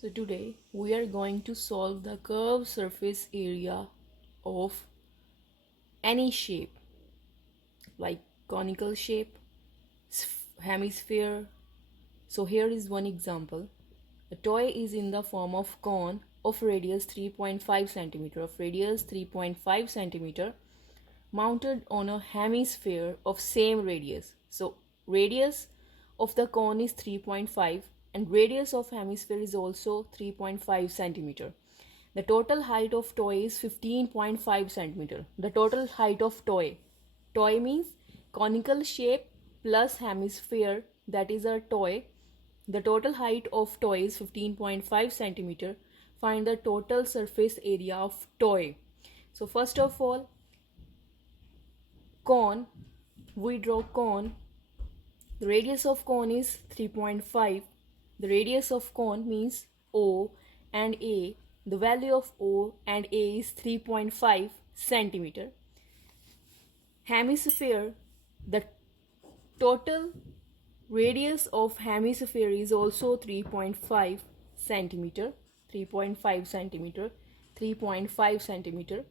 So today we are going to solve the curved surface area of any shape like conical shape, hemisphere. So here is one example. A toy is in the form of cone of radius 3.5 centimeter mounted on a hemisphere of same radius. So radius of the cone is 3.5 and radius of hemisphere is also 3.5 centimeter. The total height of toy is 15.5 centimeter. The total height of toy. Toy means conical shape plus hemisphere, that is a toy. The total height of toy is 15.5 centimeter. Find the total surface area of toy. So first of all, cone, we draw cone. The radius of cone is 3.5. The radius of cone means O and A. The value of O and A is 3.5 centimeter. Hemisphere, the total radius of hemisphere is also 3.5 centimeter. 3.5 centimeter. 3.5 centimeter.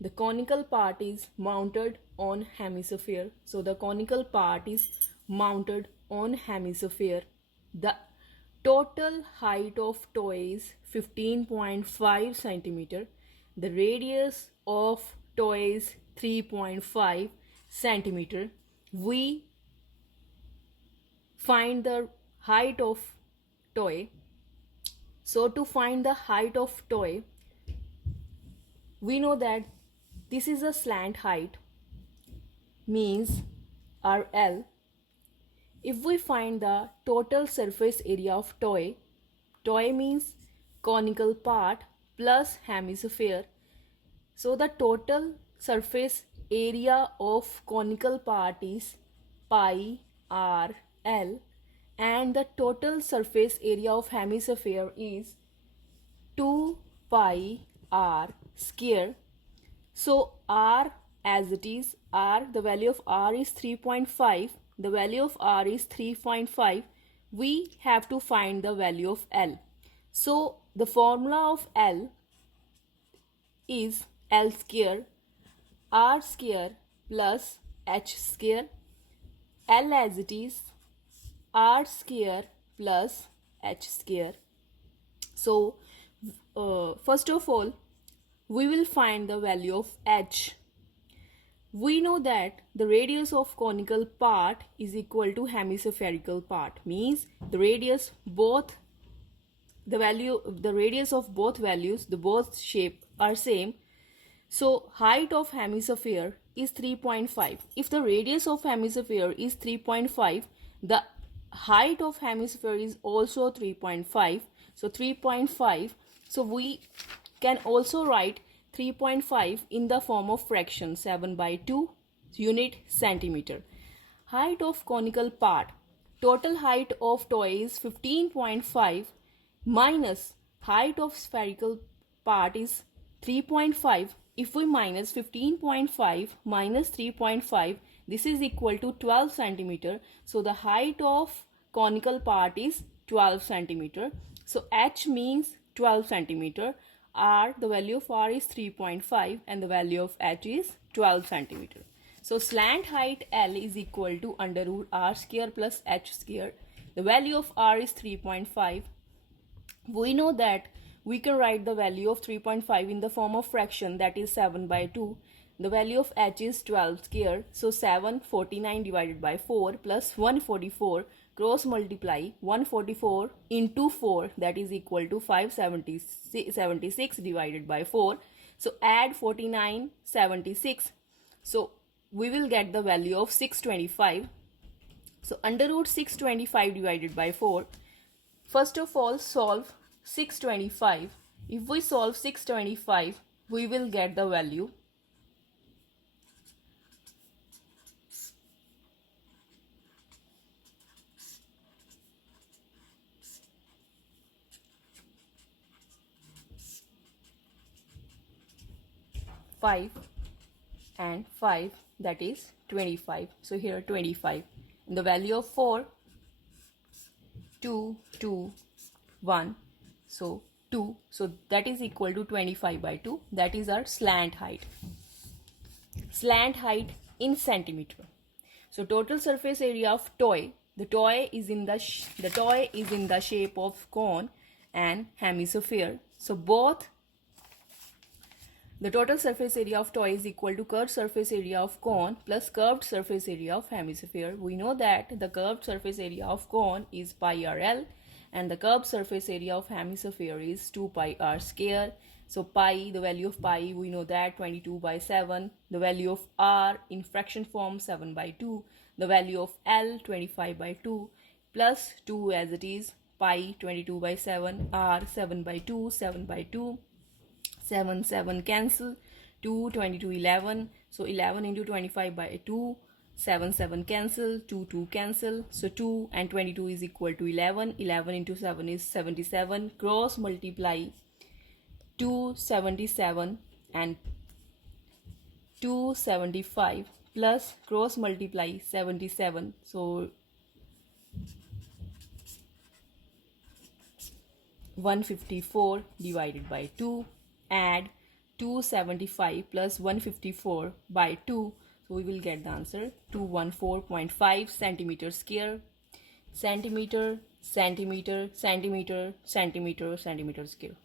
The conical part is mounted on hemisphere. So the conical part is mounted on hemisphere. The total height of toy is 15.5 centimeter. The radius of toy is 3.5 centimeter. We find the height of toy. So to find the height of toy, we know that this is a slant height, means RL. If we find the total surface area of toy, toy means conical part plus hemisphere. So the total surface area of conical part is pi RL and the total surface area of hemisphere is 2 pi r square. So r as it is, r, the value of r is 3.5, the value of r is 3.5. We have to find the value of L. So the formula of L is L square, r square plus h square. L as it is, r square plus h square. So first of all, we will find the value of h. We know that the radius of conical part is equal to hemispherical part, means the radius radius of both values, the both shape are same. So height of hemisphere is 3.5. If the radius of hemisphere is 3.5, the height of hemisphere is also 3.5. So 3.5. So we can also write 3.5 in the form of fraction 7/2 unit centimeter. Height of conical part. Total height of toy is 15.5 minus height of spherical part is 3.5. If we minus 15.5 minus 3.5, this is equal to 12 centimeter. So the height of conical part is 12 centimeter. So h means 12 centimeter. R, the value of R is 3.5 and the value of h is 12 centimeter. So slant height L is equal to under root r square plus h square. The value of R is 3.5. We know that we can write the value of 3.5 in the form of fraction, that is 7/2. The value of h is 12 square. So 749 divided by 4 plus 144. Cross multiply 144 into 4, that is equal to 576 divided by 4. So add 49, 76. So we will get the value of 625. So under root 625 divided by 4. First of all, solve 625. If we solve 625, we will get the value 5 and 5, that is 25. So here 25. And the value of 4, 2, 2, 1. So 2. So that is equal to 25 by 2. That is our slant height. Slant height in centimeter. So total surface area of toy. The toy is in the shape of cone and hemisphere. So both the total surface area of toy is equal to curved surface area of cone plus curved surface area of hemisphere. We know that the curved surface area of cone is pi RL and the curved surface area of hemisphere is 2 pi r square. So pi, the value of pi, we know that 22 by 7. The value of r in fraction form 7 by 2. The value of L 25 by 2 plus 2 as it is, pi 22 by 7, r 7 by 2, 7 by 2. 7 7 cancel, 2 22 11, so 11 into 25 by 2, 7 7 cancel, 2 2 cancel, so 2 and 22 is equal to 11, 11 into 7 is 77, cross multiply 277 and 275 plus cross multiply 77, so 154 divided by 2, add 275 plus 154 by 2, so we will get the answer 214.5 centimeter square. Centimeter, centimeter, centimeter, centimeter, centimeter square.